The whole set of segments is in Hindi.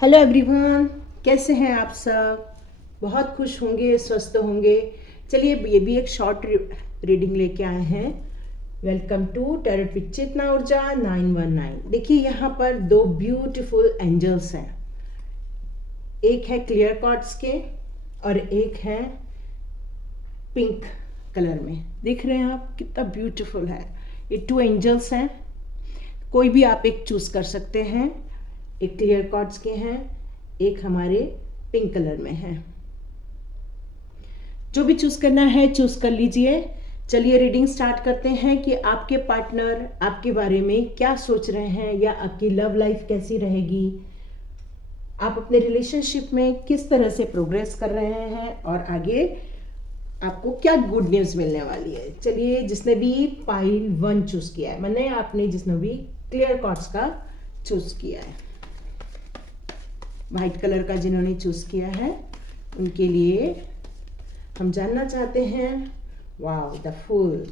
हेलो एवरीवन, कैसे हैं आप सब। बहुत खुश होंगे, स्वस्थ होंगे। चलिए, ये भी एक शॉर्ट रीडिंग लेके आए हैं। वेलकम टू टैरोट विद चेतना ऊर्जा 919। देखिए, यहाँ पर दो ब्यूटीफुल एंजल्स हैं। एक है क्लियर कॉर्ड्स के और एक है पिंक कलर में। देख रहे हैं आप, कितना ब्यूटीफुल है। ये टू एंजल्स हैं। कोई भी आप एक चूज कर सकते हैं। एक क्लियर कॉर्ड्स के हैं, एक हमारे पिंक कलर में है। जो भी चूज करना है चूज कर लीजिए। चलिए रीडिंग स्टार्ट करते हैं कि आपके पार्टनर आपके बारे में क्या सोच रहे हैं, या आपकी लव लाइफ कैसी रहेगी, आप अपने रिलेशनशिप में किस तरह से प्रोग्रेस कर रहे हैं, और आगे आपको क्या गुड न्यूज मिलने वाली है। चलिए, जिसने भी पाइल 1 चूज किया है, मैंने आपने जिसने भी क्लियर कॉर्ड्स का चूज किया है, वाइट कलर का जिन्होंने चूज किया है, उनके लिए हम जानना चाहते हैं। Wow, the fool,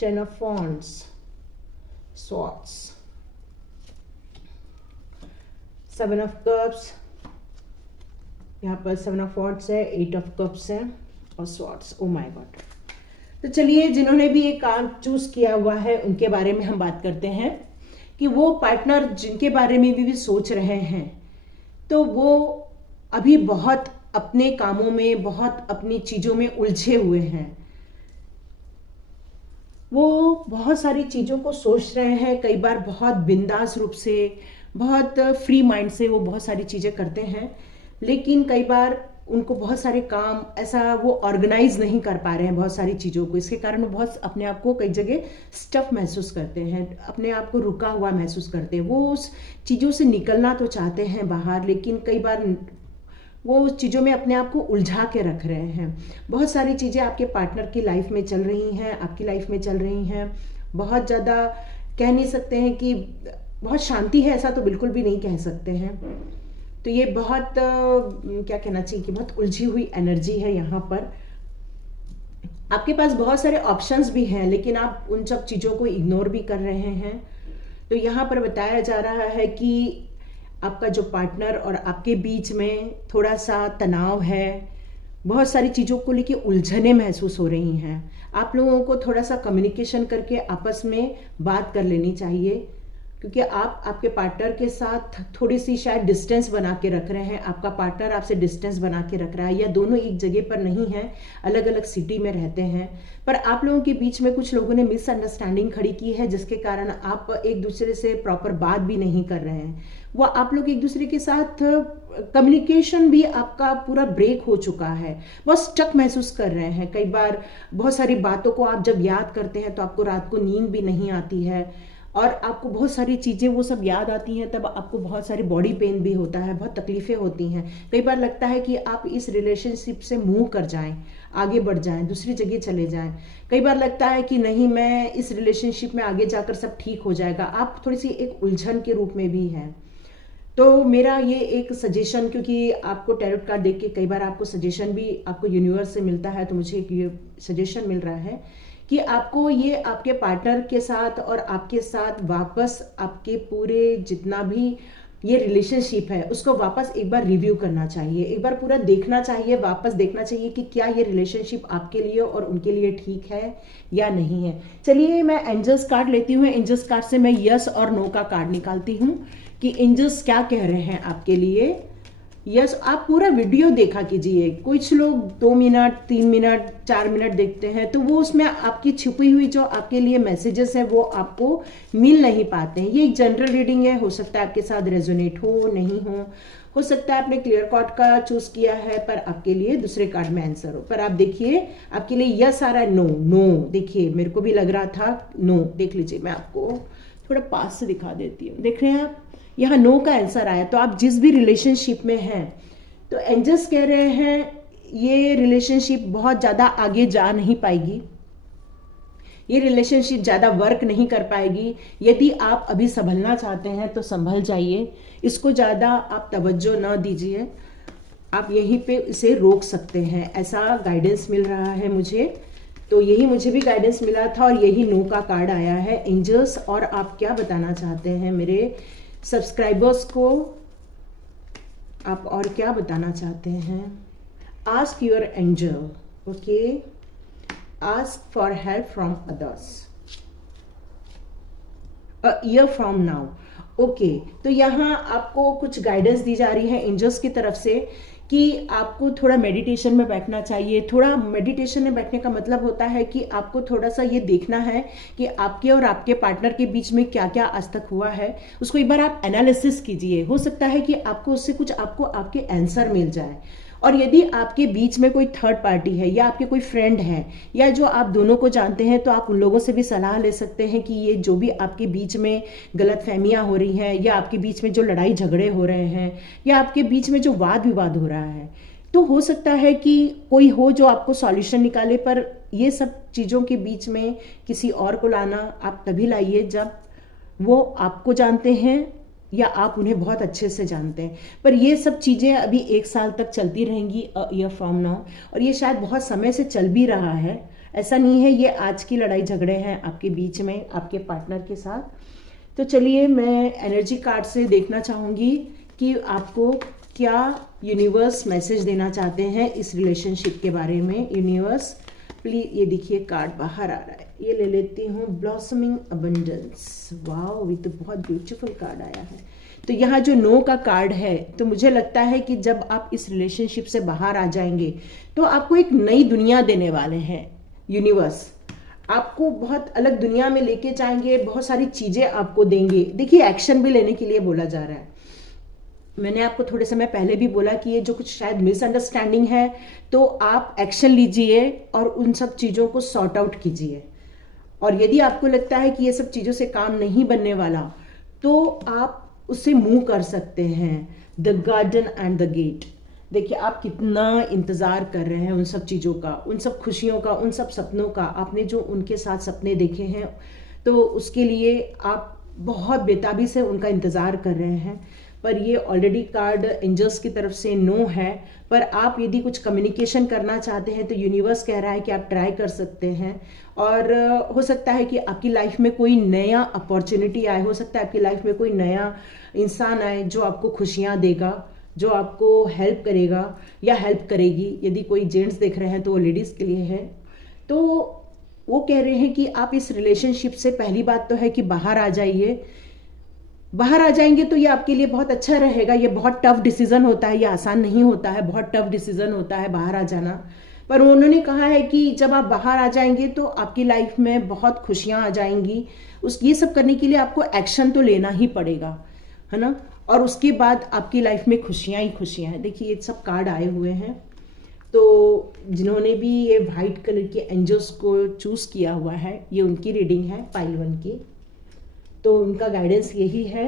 10 of wands, swords, 7 of cups, यहाँ पर 7 ऑफ वॉन्ड्स है, 8 ऑफ कप्स है और स्वॉर्ड्स। Oh my God. तो चलिए, जिन्होंने भी ये काम चूज किया हुआ है उनके बारे में हम बात करते हैं कि वो पार्टनर जिनके बारे में भी सोच रहे हैं, तो वो अभी बहुत अपने कामों में, बहुत अपनी चीज़ों में उलझे हुए हैं। वो बहुत सारी चीज़ों को सोच रहे हैं, कई बार बहुत बिंदास रूप से, बहुत फ्री माइंड से वो बहुत सारी चीज़ें करते हैं, लेकिन कई बार उनको बहुत सारे काम ऐसा वो ऑर्गेनाइज नहीं कर पा रहे हैं बहुत सारी चीज़ों को। इसके कारण वो बहुत अपने आप को कई जगह स्टफ महसूस करते हैं, अपने आप को रुका हुआ महसूस करते हैं। वो उस चीज़ों से निकलना तो चाहते हैं बाहर, लेकिन कई बार वो उस चीज़ों में अपने आप को उलझा के रख रहे हैं। बहुत सारी चीज़ें आपके पार्टनर की लाइफ में चल रही हैं, आपकी लाइफ में चल रही हैं। बहुत ज़्यादा कह नहीं सकते हैं कि बहुत शांति है, ऐसा तो बिल्कुल भी नहीं कह सकते हैं। तो ये बहुत क्या कहना चाहिए कि बहुत उलझी हुई एनर्जी है यहाँ पर। आपके पास बहुत सारे ऑप्शंस भी हैं, लेकिन आप उन सब चीज़ों को इग्नोर भी कर रहे हैं। तो यहाँ पर बताया जा रहा है कि आपका जो पार्टनर और आपके बीच में थोड़ा सा तनाव है, बहुत सारी चीज़ों को लेके उलझने महसूस हो रही हैं। आप लोगों को थोड़ा सा कम्युनिकेशन करके आपस में बात कर लेनी चाहिए, क्योंकि आप आपके पार्टनर के साथ थोड़ी सी शायद डिस्टेंस बना के रख रहे हैं। आपका पार्टनर आपसे डिस्टेंस बना के रख रहा है, या दोनों एक जगह पर नहीं हैं, अलग अलग सिटी में रहते हैं। पर आप लोगों के बीच में कुछ लोगों ने मिसअंडरस्टैंडिंग खड़ी की है, जिसके कारण आप एक दूसरे से प्रॉपर बात भी नहीं कर रहे हैं। वो आप लोग एक दूसरे के साथ कम्युनिकेशन भी आपका पूरा ब्रेक हो चुका है, बहुत स्टक महसूस कर रहे हैं। कई बार बहुत सारी बातों को आप जब याद करते हैं तो आपको रात को नींद भी नहीं आती है, और आपको बहुत सारी चीज़ें वो सब याद आती हैं, तब आपको बहुत सारी बॉडी पेन भी होता है, बहुत तकलीफ़ें होती हैं। कई बार लगता है कि आप इस रिलेशनशिप से मूव कर जाएं, आगे बढ़ जाएं, दूसरी जगह चले जाएं। कई बार लगता है कि नहीं, मैं इस रिलेशनशिप में आगे जाकर सब ठीक हो जाएगा। आप थोड़ी सी एक उलझन के रूप में भी हैं। तो मेरा ये एक सजेशन, क्योंकि आपको टैरोट कार्ड देख के कई बार आपको सजेशन भी आपको यूनिवर्स से मिलता है, तो मुझे एक ये सजेशन मिल रहा है कि आपको ये आपके पार्टनर के साथ और आपके साथ वापस आपके पूरे जितना भी ये रिलेशनशिप है उसको वापस एक बार रिव्यू करना चाहिए, एक बार पूरा देखना चाहिए, वापस देखना चाहिए कि क्या ये रिलेशनशिप आपके लिए और उनके लिए ठीक है या नहीं है। चलिए, मैं एंजल्स कार्ड लेती हूँ। एंजल्स कार्ड से मैं यस और नो का कार्ड निकालती हूँ कि एंजल्स क्या कह रहे हैं आपके लिए। यस, आप पूरा वीडियो देखा कीजिए। कुछ लोग 2 मिनट, 3 मिनट, 4 मिनट देखते हैं, तो वो उसमें आपकी छुपी हुई जो आपके लिए मैसेजेस है वो आपको मिल नहीं पाते हैं। ये एक जनरल रीडिंग है, हो सकता है आपके साथ रेजोनेट हो, नहीं हो सकता है आपने क्लियर कार्ड का चूज किया है पर आपके लिए दूसरे कार्ड में आंसर हो। पर आप देखिए, आपके लिए यस आ रहा है, नो नो। देखिए, मेरे को भी लग रहा था नो। देख लीजिए, मैं आपको थोड़ा पास से दिखा देती हूँ। देख रहे हैं आप, यहाँ नो का आंसर आया। तो आप जिस भी रिलेशनशिप में हैं, तो एंजल्स कह रहे हैं ये रिलेशनशिप बहुत ज़्यादा आगे जा नहीं पाएगी, ये रिलेशनशिप ज़्यादा वर्क नहीं कर पाएगी। यदि आप अभी संभलना चाहते हैं तो संभल जाइए, इसको ज़्यादा आप तवज्जो न दीजिए, आप यहीं पे इसे रोक सकते हैं, ऐसा गाइडेंस मिल रहा है मुझे। तो यही मुझे भी गाइडेंस मिला था और यही नो का कार्ड आया है एंजल्स। और आप क्या बताना चाहते हैं मेरे सब्सक्राइबर्स को आप और क्या बताना चाहते हैं? Ask your angel, okay, ask for help from others a year from now. Okay, तो यहाँ आपको कुछ गाइडेंस दी जा रही है एंजल्स की तरफ से कि आपको थोड़ा मेडिटेशन में बैठना चाहिए। थोड़ा मेडिटेशन में बैठने का मतलब होता है कि आपको थोड़ा सा ये देखना है कि आपके और आपके पार्टनर के बीच में क्या क्या आज तक हुआ है, उसको एक बार आप एनालिसिस कीजिए। हो सकता है कि आपको उससे कुछ आपको आपके आंसर मिल जाए। और यदि आपके बीच में कोई थर्ड पार्टी है या आपके कोई फ्रेंड है या जो आप दोनों को जानते हैं, तो आप उन लोगों से भी सलाह ले सकते हैं कि ये जो भी आपके बीच में गलतफहमियां हो रही हैं या आपके बीच में जो लड़ाई झगड़े हो रहे हैं या आपके बीच में जो वाद विवाद हो रहा है, तो हो सकता है कि कोई हो जो आपको सॉल्यूशन निकाले। पर ये सब चीज़ों के बीच में किसी और को लाना आप तभी लाइए जब वो आपको जानते हैं या आप उन्हें बहुत अच्छे से जानते हैं। पर ये सब चीज़ें अभी 1 साल तक चलती रहेंगी, अ ईयर फ्रॉम नाउ, और ये शायद बहुत समय से चल भी रहा है। ऐसा नहीं है ये आज की लड़ाई झगड़े हैं आपके बीच में आपके पार्टनर के साथ। तो चलिए मैं एनर्जी कार्ड से देखना चाहूँगी कि आपको क्या यूनिवर्स मैसेज देना चाहते हैं इस रिलेशनशिप के बारे में। यूनिवर्स प्लीज, ये देखिए कार्ड बाहर आ रहा है, ये ले लेती हूँ। ब्लॉसमिंग अबंडेंस, वाओ, ये तो बहुत ब्यूटीफुल कार्ड आया है। तो यहाँ जो नो का कार्ड है, तो मुझे लगता है कि जब आप इस रिलेशनशिप से बाहर आ जाएंगे तो आपको एक नई दुनिया देने वाले हैं यूनिवर्स। आपको बहुत अलग दुनिया में लेके जाएंगे, बहुत सारी चीज़ें आपको देंगे। देखिए एक्शन भी लेने के लिए बोला जा रहा है। मैंने आपको थोड़े समय पहले भी बोला कि ये जो कुछ शायद मिसअंडरस्टैंडिंग है, तो आप एक्शन लीजिए और उन सब चीज़ों को सॉर्ट आउट कीजिए। और यदि आपको लगता है कि ये सब चीज़ों से काम नहीं बनने वाला, तो आप उससे मूव कर सकते हैं। The garden and the gate, देखिए आप कितना इंतज़ार कर रहे हैं उन सब चीज़ों का, उन सब खुशियों का, उन सब सपनों का। आपने जो उनके साथ सपने देखे हैं, तो उसके लिए आप बहुत बेताबी से उनका इंतज़ार कर रहे हैं। पर ये ऑलरेडी कार्ड एंजल्स की तरफ से नो है। पर आप यदि कुछ कम्युनिकेशन करना चाहते हैं तो यूनिवर्स कह रहा है कि आप ट्राई कर सकते हैं। और हो सकता है कि आपकी लाइफ में कोई नया अपॉर्चुनिटी आए, हो सकता है आपकी लाइफ में कोई नया इंसान आए जो आपको खुशियाँ देगा, जो आपको हेल्प करेगा या हेल्प करेगी। यदि कोई जेंट्स देख रहे हैं तो वो लेडीज़ के लिए है। तो वो कह रहे हैं कि आप इस रिलेशनशिप से, पहली बात तो है कि बाहर आ जाइए। बाहर आ जाएंगे तो ये आपके लिए बहुत अच्छा रहेगा। ये बहुत टफ डिसीजन होता है, ये आसान नहीं होता है, बहुत टफ डिसीजन होता है बाहर आ जाना। पर उन्होंने कहा है कि जब आप बाहर आ जाएंगे तो आपकी लाइफ में बहुत खुशियाँ आ जाएंगी। ये सब करने के लिए आपको एक्शन तो लेना ही पड़ेगा, है ना। और उसके बाद आपकी लाइफ में खुशियाँ ही खुशियाँ हैं। देखिए ये सब कार्ड आए हुए हैं। तो जिन्होंने भी ये वाइट कलर के एंजल्स को चूज़ किया हुआ है, ये उनकी रीडिंग है पाइल 1 की। तो उनका गाइडेंस यही है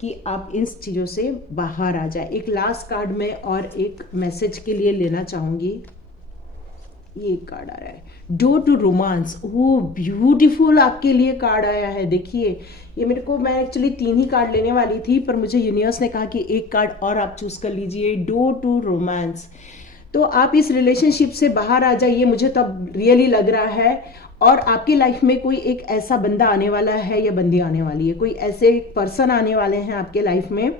कि आप इन चीज़ों से बाहर आ जाए। एक लास्ट कार्ड में और एक मैसेज के लिए लेना चाहूँगी। ये कार्ड आ रहा है, door to romance. Oh beautiful, आपके लिए कार्ड आया है। देखिए ये मैं एक्चुअली 3 ही कार्ड लेने वाली थी, पर मुझे यूनिवर्स ने कहा कि एक कार्ड और आप चूज़ कर लीजिए, डोर टू रोमांस। तो आप इस रिलेशनशिप से बाहर आ जाइए, मुझे तब रियली लग रहा है। और आपकी लाइफ में कोई एक ऐसा बंदा आने वाला है या बंदी आने वाली है, कोई ऐसे पर्सन आने वाले हैं आपके लाइफ में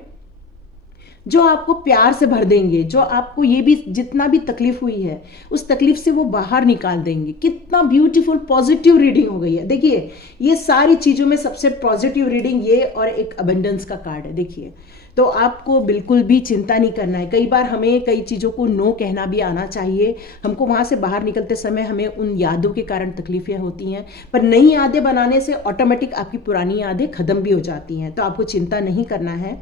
जो आपको प्यार से भर देंगे, जो आपको ये भी जितना भी तकलीफ हुई है उस तकलीफ से वो बाहर निकाल देंगे। कितना ब्यूटीफुल पॉजिटिव रीडिंग हो गई है। देखिए ये सारी चीज़ों में सबसे पॉजिटिव रीडिंग ये और एक अबंडेंस का कार्ड है। देखिए तो आपको बिल्कुल भी चिंता नहीं करना है। कई बार हमें कई चीज़ों को नो कहना भी आना चाहिए। हमको वहाँ से बाहर निकलते समय हमें उन यादों के कारण तकलीफें होती हैं, पर नई यादें बनाने से ऑटोमेटिक आपकी पुरानी यादें खत्म भी हो जाती हैं। तो आपको चिंता नहीं करना है।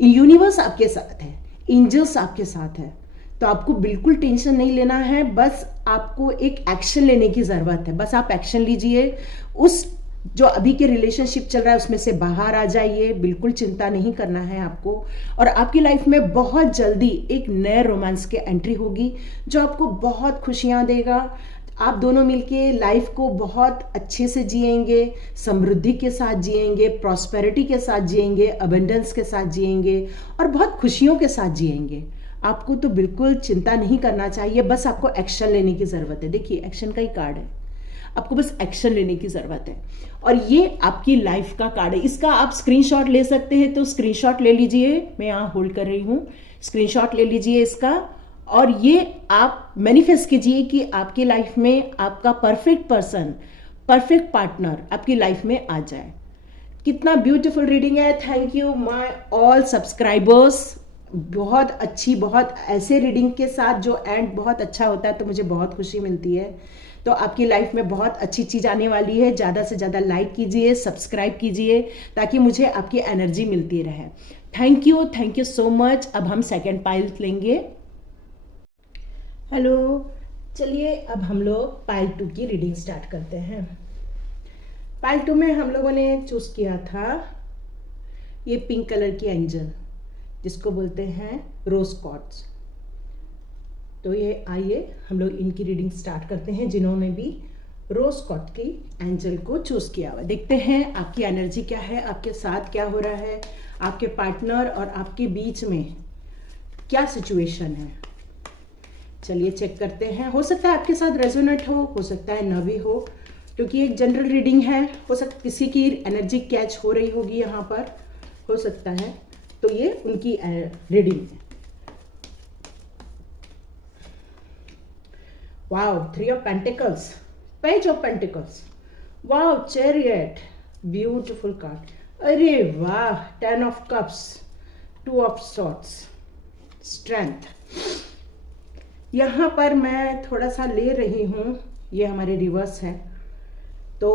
यूनिवर्स आपके साथ है, एंजल्स आपके साथ है, तो आपको बिल्कुल टेंशन नहीं लेना है। बस आपको एक एक्शन लेने की ज़रूरत है। बस आप एक्शन लीजिए, उस जो अभी के रिलेशनशिप चल रहा है उसमें से बाहर आ जाइए। बिल्कुल चिंता नहीं करना है आपको। और आपकी लाइफ में बहुत जल्दी एक नए रोमांस की एंट्री होगी जो आपको बहुत खुशियाँ देगा। आप दोनों मिलके लाइफ को बहुत अच्छे से जिएंगे, समृद्धि के साथ जिएंगे, प्रॉस्पेरिटी के साथ जिएंगे, अबंडेंस के साथ जिएंगे और बहुत खुशियों के साथ जिएंगे। आपको तो बिल्कुल चिंता नहीं करना चाहिए, बस आपको एक्शन लेने की ज़रूरत है। देखिए एक्शन का ही कार्ड है। आपको बस एक्शन लेने की ज़रूरत है। और ये आपकी लाइफ का कार्ड है, इसका आप स्क्रीनशॉट ले सकते हैं, तो स्क्रीनशॉट ले लीजिए, मैं यहाँ होल्ड कर रही हूँ, स्क्रीनशॉट ले लीजिए इसका, और ये आप मैनिफेस्ट कीजिए कि आपकी लाइफ में आपका परफेक्ट पर्सन, परफेक्ट पार्टनर आपकी लाइफ में आ जाए। कितना ब्यूटीफुल रीडिंग है। Thank you my all subscribers. बहुत अच्छी, बहुत ऐसे रीडिंग के साथ जो एंड बहुत अच्छा होता है तो मुझे बहुत खुशी मिलती है। तो आपकी लाइफ में बहुत अच्छी चीज़ आने वाली है। ज़्यादा से ज़्यादा लाइक कीजिए, सब्सक्राइब कीजिए, ताकि मुझे आपकी एनर्जी मिलती रहे। Thank you so much. अब हम सेकेंड पाइल लेंगे। हेलो, चलिए अब हम लोग पाइल 2 की रीडिंग स्टार्ट करते हैं। पाइल 2 में हम लोगों ने चूज किया था ये पिंक कलर की एंजल, जिसको बोलते हैं रोज क्वार्ट्ज। तो ये आइए हम लोग इनकी रीडिंग स्टार्ट करते हैं, जिन्होंने भी रोज क्वार्ट्ज की एंजल को चूज किया हुआ। देखते हैं आपकी एनर्जी क्या है, आपके साथ क्या हो रहा है, आपके पार्टनर और आपके बीच में क्या सिचुएशन है। चलिए चेक करते हैं। हो सकता है आपके साथ रेजोनेट हो सकता है ना भी हो, क्योंकि एक जनरल रीडिंग है। हो सकता किसी की एनर्जी कैच हो रही होगी यहाँ पर, हो सकता है। तो ये उनकी रीडिंग है। Wow, 3 of pentacles, page of pentacles, wow, chariot, beautiful card. अरे वाह, 10 of cups, 2 of swords, strength. यहाँ पर मैं थोड़ा सा ले रही हूँ, ये हमारे रिवर्स है। तो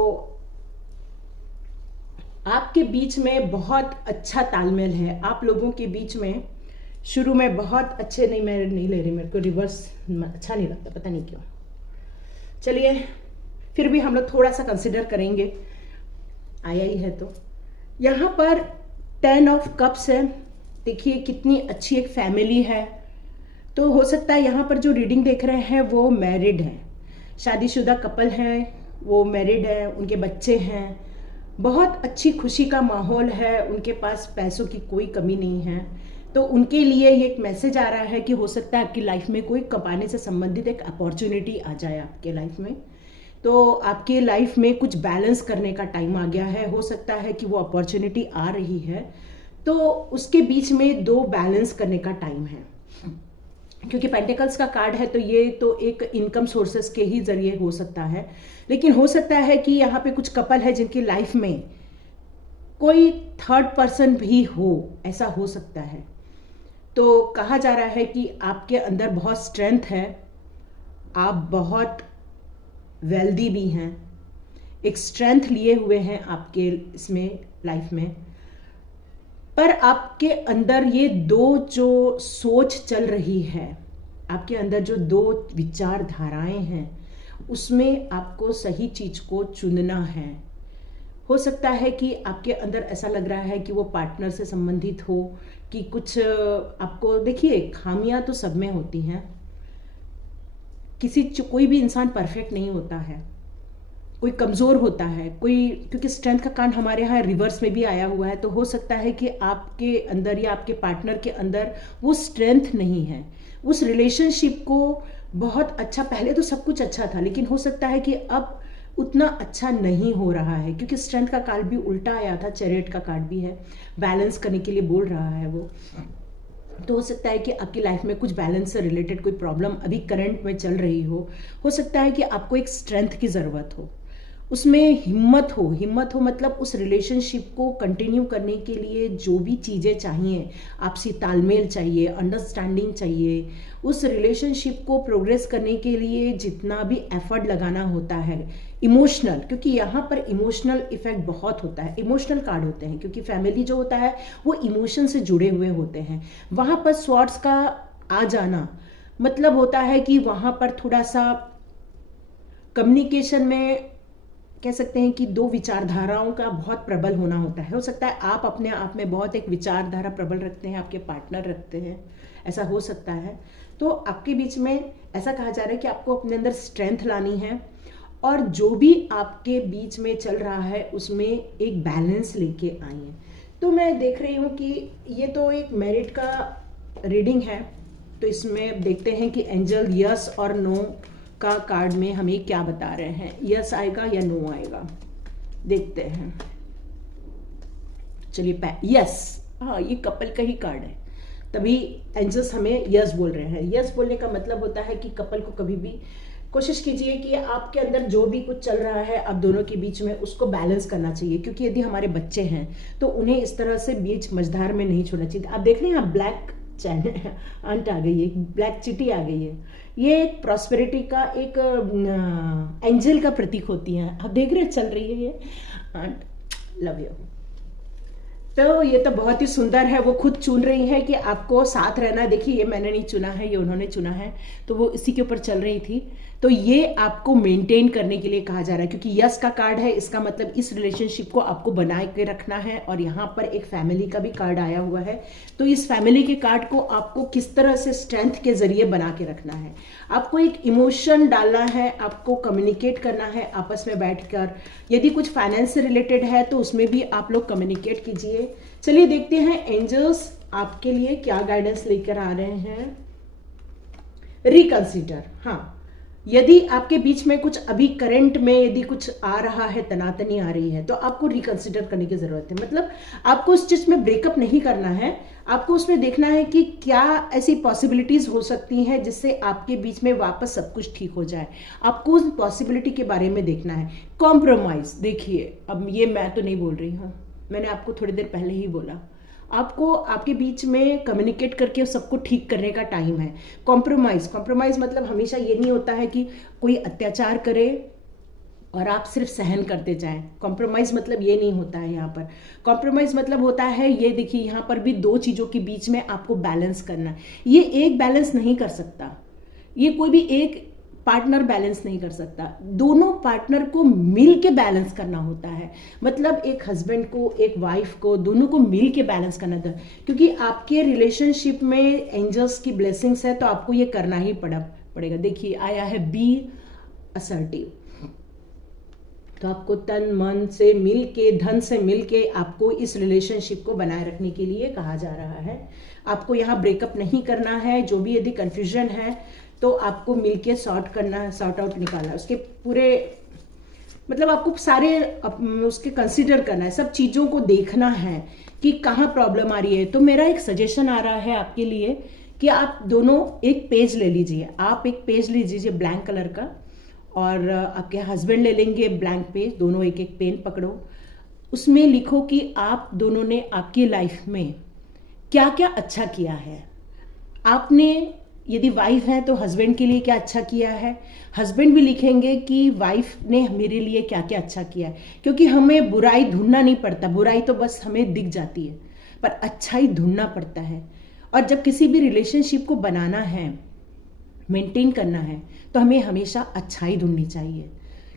आपके बीच में बहुत अच्छा तालमेल है। आप लोगों के बीच में शुरू में बहुत अच्छे, नहीं मैं नहीं ले रही, मेरे को रिवर्स अच्छा नहीं लगता, पता नहीं क्यों। चलिए फिर भी हम लोग थोड़ा सा कंसिडर करेंगे, आया ही है तो। यहाँ पर 10 ऑफ कप्स है। देखिए कितनी अच्छी एक फैमिली है। तो हो सकता है यहाँ पर जो रीडिंग देख रहे हैं वो मैरिड हैं, शादीशुदा कपल हैं, वो मैरिड है, उनके बच्चे हैं, बहुत अच्छी खुशी का माहौल है, उनके पास पैसों की कोई कमी नहीं है। तो उनके लिए ये एक मैसेज आ रहा है कि हो सकता है आपकी लाइफ में कोई कमाने से संबंधित एक अपॉर्चुनिटी आ जाए आपके लाइफ में। तो आपके लाइफ में कुछ बैलेंस करने का टाइम आ गया है। हो सकता है कि वो अपॉर्चुनिटी आ रही है, तो उसके बीच में 2 बैलेंस करने का टाइम है। क्योंकि पेंटिकल्स का कार्ड है, तो ये तो एक इनकम सोर्सेस के ही जरिए हो सकता है। लेकिन हो सकता है कि यहाँ पे कुछ कपल है जिनकी लाइफ में कोई थर्ड पर्सन भी हो, ऐसा हो सकता है। तो कहा जा रहा है कि आपके अंदर बहुत स्ट्रेंथ है, आप बहुत वेल्दी भी हैं, एक स्ट्रेंथ लिए हुए हैं आपके इसमें लाइफ में। पर आपके अंदर ये 2 जो सोच चल रही है, आपके अंदर जो 2 विचारधाराएं हैं, उसमें आपको सही चीज को चुनना है। हो सकता है कि आपके अंदर ऐसा लग रहा है कि वो पार्टनर से संबंधित हो, कि कुछ आपको, देखिए खामियां तो सब में होती हैं, कोई भी इंसान परफेक्ट नहीं होता है, कोई कमज़ोर होता है, कोई, क्योंकि स्ट्रेंथ का कार्ड हमारे यहाँ रिवर्स में भी आया हुआ है। तो हो सकता है कि आपके अंदर या आपके पार्टनर के अंदर वो स्ट्रेंथ नहीं है। उस रिलेशनशिप को बहुत अच्छा, पहले तो सब कुछ अच्छा था, लेकिन हो सकता है कि अब उतना अच्छा नहीं हो रहा है, क्योंकि स्ट्रेंथ का कार्ड भी उल्टा आया था, चैरियट का कार्ड भी है, बैलेंस करने के लिए बोल रहा है वो। तो हो सकता है कि आपकी लाइफ में कुछ बैलेंस से रिलेटेड कोई प्रॉब्लम अभी करंट में चल रही हो सकता है कि आपको एक स्ट्रेंथ की ज़रूरत हो, उसमें हिम्मत हो मतलब उस रिलेशनशिप को कंटिन्यू करने के लिए जो भी चीज़ें चाहिए, आपसी तालमेल चाहिए, अंडरस्टैंडिंग चाहिए, उस रिलेशनशिप को प्रोग्रेस करने के लिए जितना भी एफर्ट लगाना होता है, इमोशनल, क्योंकि यहाँ पर इमोशनल इफेक्ट बहुत होता है, इमोशनल कार्ड होते हैं, क्योंकि फैमिली जो होता है वो इमोशन से जुड़े हुए होते हैं। वहाँ पर स्वॉर्ड्स का आ जाना मतलब होता है कि वहाँ पर थोड़ा सा कम्युनिकेशन में कह सकते हैं कि 2 विचारधाराओं का बहुत प्रबल होना होता है। हो सकता है आप अपने आप में बहुत एक विचारधारा प्रबल रखते हैं, आपके पार्टनर रखते हैं, ऐसा हो सकता है। तो आपके बीच में ऐसा कहा जा रहा है कि आपको अपने अंदर स्ट्रेंथ लानी है, और जो भी आपके बीच में चल रहा है उसमें एक बैलेंस लेके आइए। तो मैं देख रही हूँ कि ये तो एक मैरिड का रीडिंग है, तो इसमें देखते हैं कि एंजल यस और नो का कार्ड में हमें क्या बता रहे हैं, यस आएगा या नो आएगा, देखते हैं। चलिए यस, हाँ ये कपल का ही कार्ड है, तभी एंजल्स हमें यस बोल रहे हैं। यस बोलने का मतलब होता है कि कपल को कभी भी कोशिश कीजिए कि आपके अंदर जो भी कुछ चल रहा है आप दोनों के बीच में उसको बैलेंस करना चाहिए, क्योंकि यदि हमारे बच्चे हैं तो उन्हें इस तरह से बीच मझधार में नहीं छोड़ना चाहिए। आप देख रहे हैं यहाँ ब्लैक चैन अंट आ गई है, ब्लैक चिटी आ गई है, ये एक प्रॉस्पेरिटी का एक एंजल का प्रतीक होती है। आप देख रहे हैं चल रही है ये अंट, लव यू। तो ये तो बहुत ही सुंदर है, वो खुद चुन रही है कि आपको साथ रहना है। देखिए ये मैंने नहीं चुना है, ये उन्होंने चुना है, तो वो इसी के ऊपर चल रही थी। तो ये आपको मेंटेन करने के लिए कहा जा रहा है, क्योंकि यस का कार्ड है, इसका मतलब इस रिलेशनशिप को आपको बना के रखना है। और यहाँ पर एक फैमिली का भी कार्ड आया हुआ है, तो इस फैमिली के कार्ड को आपको किस तरह से स्ट्रेंथ के जरिए बना के रखना है, आपको एक इमोशन डालना है, आपको कम्युनिकेट करना है आपस में बैठकर। यदि कुछ फाइनेंस से रिलेटेड है तो उसमें भी आप लोग कम्युनिकेट कीजिए। चलिए देखते हैं एंजल्स आपके लिए क्या गाइडेंस लेकर आ रहे हैं। रिकंसीडर, हाँ यदि आपके बीच में कुछ अभी करंट में यदि कुछ आ रहा है, तनातनी आ रही है, तो आपको रिकंसीडर करने की जरूरत है। मतलब आपको उस चीज में ब्रेकअप नहीं करना है, आपको उसमें देखना है कि क्या ऐसी पॉसिबिलिटीज हो सकती हैं जिससे आपके बीच में वापस सब कुछ ठीक हो जाए। आपको उस पॉसिबिलिटी के बारे में देखना है। कॉम्प्रोमाइज, देखिए अब ये मैं तो नहीं बोल रही हूँ, मैंने आपको थोड़ी देर पहले ही बोला, आपको आपके बीच में कम्युनिकेट करके सबको ठीक करने का टाइम है। कॉम्प्रोमाइज मतलब हमेशा ये नहीं होता है कि कोई अत्याचार करे और आप सिर्फ सहन करते जाएं। कॉम्प्रोमाइज मतलब ये नहीं होता है। यहाँ पर कॉम्प्रोमाइज मतलब होता है, ये देखिए यहाँ पर भी दो चीज़ों के बीच में आपको बैलेंस करना है। ये एक बैलेंस नहीं कर सकता, ये कोई भी एक पार्टनर बैलेंस नहीं कर सकता, दोनों पार्टनर को मिल के बैलेंस करना होता है। मतलब एक हस्बैंड को, एक वाइफ को, दोनों को मिल के बैलेंस करना था, क्योंकि आपके रिलेशनशिप में एंजल्स की ब्लेसिंग्स है, तो आपको ये करना ही पड़ेगा। देखिए आया है बी असर्टिव, तो आपको तन मन से मिल के, धन से मिल के आपको इस रिलेशनशिप को बनाए रखने के लिए कहा जा रहा है। आपको यहाँ ब्रेकअप नहीं करना है। जो भी यदि कंफ्यूजन है तो आपको मिलके सॉर्ट आउट निकालना है, उसके पूरे मतलब आपको सारे उसके कंसीडर करना है, सब चीज़ों को देखना है कि कहाँ प्रॉब्लम आ रही है। तो मेरा एक सजेशन आ रहा है आपके लिए कि आप दोनों एक पेज ले लीजिए, आप एक पेज ले लीजिए ब्लैंक कलर का, और आपके हस्बैंड ले लेंगे ब्लैंक पेज, दोनों एक एक पेन पकड़ो, उसमें लिखो कि आप दोनों ने आपकी लाइफ में क्या क्या अच्छा किया है। आपने यदि वाइफ है तो हस्बैंड के लिए क्या अच्छा किया है, हस्बैंड भी लिखेंगे कि वाइफ ने मेरे लिए क्या क्या अच्छा किया है। क्योंकि हमें बुराई ढूंढना नहीं पड़ता, बुराई तो बस हमें दिख जाती है, पर अच्छाई ढूंढना पड़ता है। और जब किसी भी रिलेशनशिप को बनाना है, मेंटेन करना है, तो हमें हमेशा अच्छाई ढूंढनी चाहिए,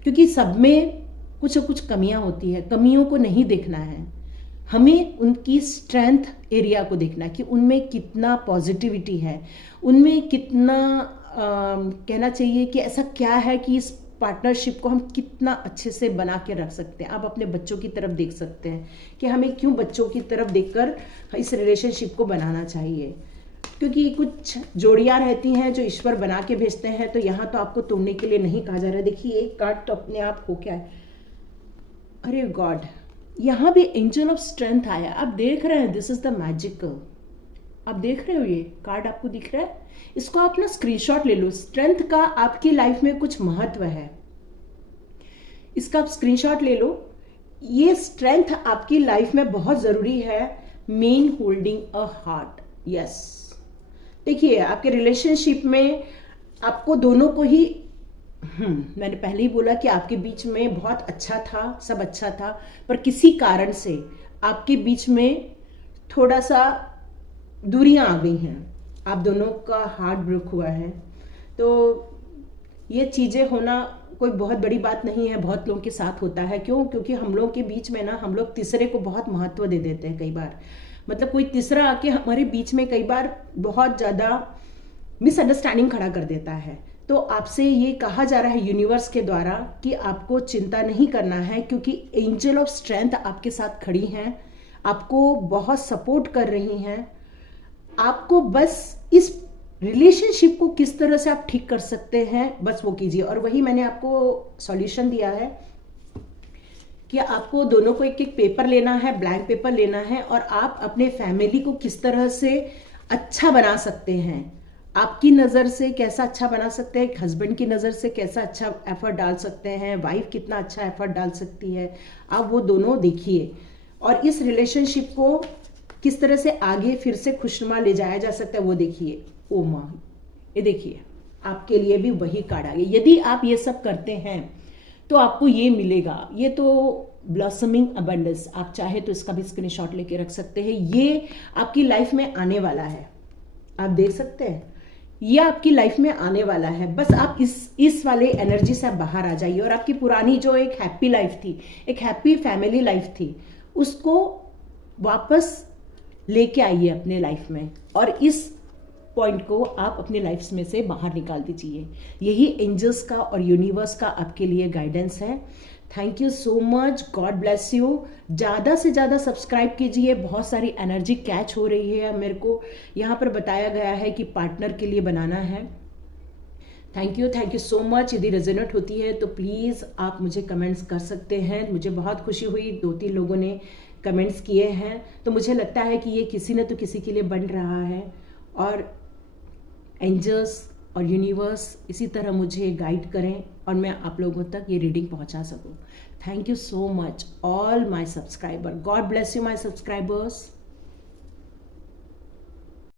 क्योंकि सब में कुछ न कुछ कमियां होती है। कमियों को नहीं देखना है, हमें उनकी स्ट्रेंथ एरिया को देखना है कि उनमें कितना पॉजिटिविटी है, उनमें कितना कहना चाहिए कि ऐसा क्या है कि इस पार्टनरशिप को हम कितना अच्छे से बना के रख सकते हैं। आप अपने बच्चों की तरफ देख सकते हैं कि हमें क्यों बच्चों की तरफ देखकर इस रिलेशनशिप को बनाना चाहिए, क्योंकि कुछ जोड़ियां रहती हैं जो ईश्वर बना के भेजते हैं। तो यहाँ तो आपको तोड़ने के लिए नहीं कहा जा रहा है। देखिए एक कार्ड तो अपने आप हो क्या है, अरे गॉड, यहाँ भी एंजल ऑफ स्ट्रेंथ आया। आप देख रहे हैं, दिस इज द मैजिकल, आप देख रहे हो ये कार्ड आपको दिख रहा है, इसको आप ना स्क्रीनशॉट ले लो। स्ट्रेंथ का आपकी लाइफ में कुछ महत्व है, इसका आप स्क्रीनशॉट ले लो। ये स्ट्रेंथ आपकी लाइफ में बहुत जरूरी है। Main holding a heart, yes. देखिए आपके रिलेशनशिप में आपको दोनों को ही मैंने पहले ही बोला कि आपके बीच में बहुत अच्छा था, सब अच्छा था, पर किसी कारण से आपके बीच में थोड़ा सा दूरियां आ गई हैं, आप दोनों का हार्ट ब्रेक हुआ है। तो ये चीज़ें होना कोई बहुत बड़ी बात नहीं है, बहुत लोगों के साथ होता है। क्यों? क्योंकि हम लोग के बीच में ना, हम लोग तीसरे को बहुत महत्व दे देते हैं कई बार। मतलब कोई तीसरा आके हमारे बीच में कई बार बहुत ज़्यादा मिसअंडरस्टैंडिंग खड़ा कर देता है। तो आपसे ये कहा जा रहा है यूनिवर्स के द्वारा कि आपको चिंता नहीं करना है, क्योंकि एंजल ऑफ स्ट्रेंथ आपके साथ खड़ी हैं, आपको बहुत सपोर्ट कर रही हैं। आपको बस इस रिलेशनशिप को किस तरह से आप ठीक कर सकते हैं, बस वो कीजिए। और वही मैंने आपको सॉल्यूशन दिया है कि आपको दोनों को एक एक पेपर लेना है, ब्लैंक पेपर लेना है, और आप अपने फैमिली को किस तरह से अच्छा बना सकते हैं, आपकी नज़र से कैसा अच्छा बना सकते हैं, हस्बैंड की नज़र से कैसा अच्छा एफर्ट डाल सकते हैं, वाइफ कितना अच्छा एफर्ट डाल सकती है, आप वो दोनों देखिए। और इस रिलेशनशिप को किस तरह से आगे फिर से खुशनुमा ले जाया जा सकता है वो देखिए। ओ माँ, ये देखिए आपके लिए भी वही कार्ड आ गया। यदि आप ये सब करते हैं तो आपको ये मिलेगा। ये तो ब्लॉसमिंग अबंडेंस, आप चाहे तो इसका भी स्क्रीनशॉट लेके रख सकते हैं। ये आपकी लाइफ में आने वाला है, आप देख सकते हैं, ये आपकी लाइफ में आने वाला है। बस आप इस वाले एनर्जी से आप बाहर आ जाइए और आपकी पुरानी जो एक हैप्पी लाइफ थी, एक हैप्पी फैमिली लाइफ थी, उसको वापस लेके आइए अपने लाइफ में, और इस पॉइंट को आप अपने लाइफ में से बाहर निकाल दीजिए। यही एंजल्स का और यूनिवर्स का आपके लिए गाइडेंस है। Thank you so much, God bless you. ज़्यादा से ज़्यादा सब्सक्राइब कीजिए, बहुत सारी एनर्जी कैच हो रही है। मेरे को यहाँ पर बताया गया है कि पार्टनर के लिए बनाना है। Thank you so much. यदि रेजोनेट होती है तो प्लीज़ आप मुझे कमेंट्स कर सकते हैं। मुझे बहुत खुशी हुई, 2-3 लोगों ने कमेंट्स किए हैं, तो मुझे लगता है कि ये किसी न तो किसी के लिए बन रहा है, और एंजल्स और यूनिवर्स इसी तरह मुझे गाइड करें और मैं आप लोगों तक ये रीडिंग पहुंचा सकूं। Thank you so much all my subscriber. God bless you my subscribers.